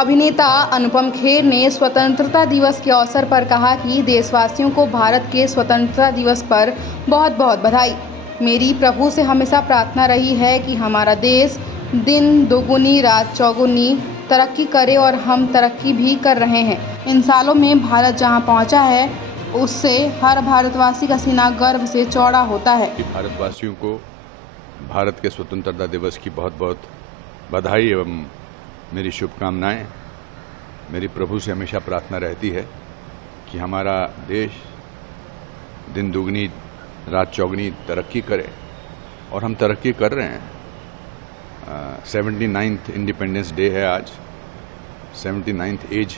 अभिनेता अनुपम खेर ने स्वतंत्रता दिवस के अवसर पर कहा कि देशवासियों को भारत के स्वतंत्रता दिवस पर बहुत बहुत बधाई। मेरी प्रभु से हमेशा प्रार्थना रही है कि हमारा देश दिन दोगुनी रात चौगुनी तरक्की करे और हम तरक्की भी कर रहे हैं। इन सालों में भारत जहां पहुंचा है उससे हर भारतवासी का सीना गर्व से चौड़ा होता है। भारतवासियों को भारत के स्वतंत्रता दिवस की बहुत बहुत बधाई एवं मेरी शुभकामनाएं। मेरी प्रभु से हमेशा प्रार्थना रहती है कि हमारा देश दिन दुगनी रात चौगनी तरक्की करे और हम तरक्की कर रहे हैं। 79th इंडिपेंडेंस डे है आज। 79th एज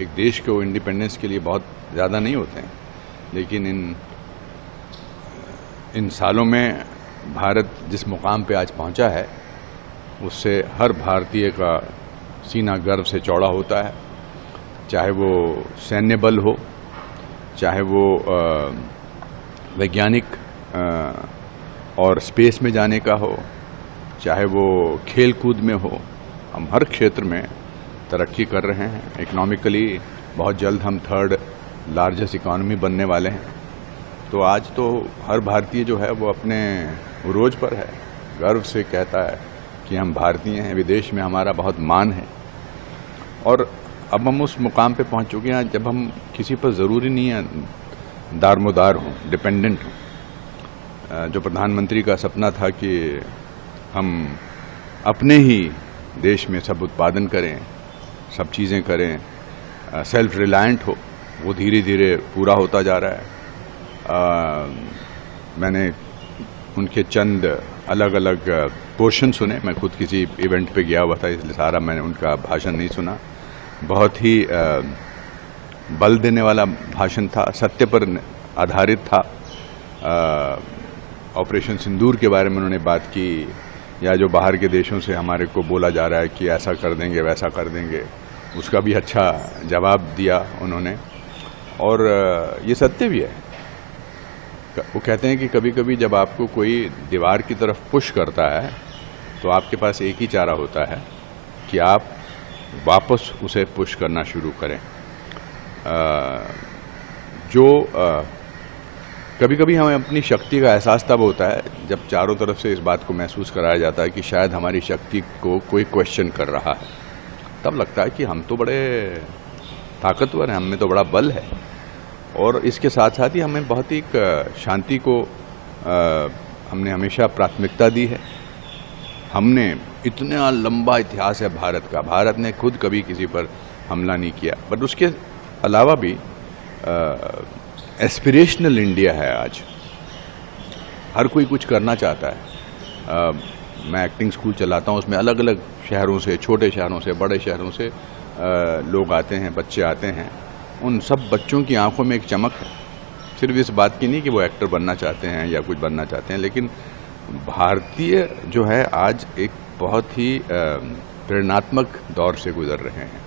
एक देश को इंडिपेंडेंस के लिए बहुत ज़्यादा नहीं होते हैं, लेकिन इन सालों में भारत जिस मुकाम पे आज पहुंचा है उससे हर भारतीय का सीना गर्व से चौड़ा होता है। चाहे वो सैन्य बल हो, चाहे वो वैज्ञानिक और स्पेस में जाने का हो, चाहे वो खेल कूद में हो, हम हर क्षेत्र में तरक्की कर रहे हैं। इकोनॉमिकली बहुत जल्द हम 3rd लार्जेस्ट इकॉनमी बनने वाले हैं। तो आज तो हर भारतीय जो है वो अपने उरोज पर है, गर्व से कहता है कि हम भारतीय हैं। विदेश में हमारा बहुत मान है और अब हम उस मुकाम पे पहुंच चुके हैं जब हम किसी पर ज़रूरी नहीं है दारमोदार हों, डिपेंडेंट हों। जो प्रधानमंत्री का सपना था कि हम अपने ही देश में सब उत्पादन करें, सब चीज़ें करें, सेल्फ रिलायंट हो, वो धीरे धीरे पूरा होता जा रहा है। मैंने उनके चंद अलग अलग पोर्शन सुने। मैं खुद किसी इवेंट पे गया हुआ था, इसलिए सारा मैंने उनका भाषण नहीं सुना। बहुत ही बल देने वाला भाषण था, सत्य पर आधारित था। ऑपरेशन सिंदूर के बारे में उन्होंने बात की, या जो बाहर के देशों से हमारे को बोला जा रहा है कि ऐसा कर देंगे वैसा कर देंगे, उसका भी अच्छा जवाब दिया उन्होंने। और ये सत्य भी है। वो कहते हैं कि कभी कभी जब आपको कोई दीवार की तरफ पुश करता है तो आपके पास एक ही चारा होता है कि आप वापस उसे पुश करना शुरू करें। कभी कभी हमें अपनी शक्ति का एहसास तब होता है जब चारों तरफ से इस बात को महसूस कराया जाता है कि शायद हमारी शक्ति को कोई क्वेश्चन कर रहा है। तब लगता है कि हम तो बड़े ताकतवर हैं, हमें तो बड़ा बल है। और इसके साथ साथ ही हमें बहुत ही शांति को हमने हमेशा प्राथमिकता दी है। हमने इतना लंबा इतिहास है भारत का, भारत ने खुद कभी किसी पर हमला नहीं किया, बट उसके अलावा भी एस्पिरेशनल इंडिया है आज। हर कोई कुछ करना चाहता है। मैं एक्टिंग स्कूल चलाता हूँ, उसमें अलग अलग शहरों से, छोटे शहरों से, बड़े शहरों से लोग आते हैं, बच्चे आते हैं। उन सब बच्चों की आंखों में एक चमक है, सिर्फ इस बात की नहीं कि वो एक्टर बनना चाहते हैं या कुछ बनना चाहते हैं, लेकिन भारतीय जो है आज एक बहुत ही प्रेरणात्मक दौर से गुजर रहे हैं।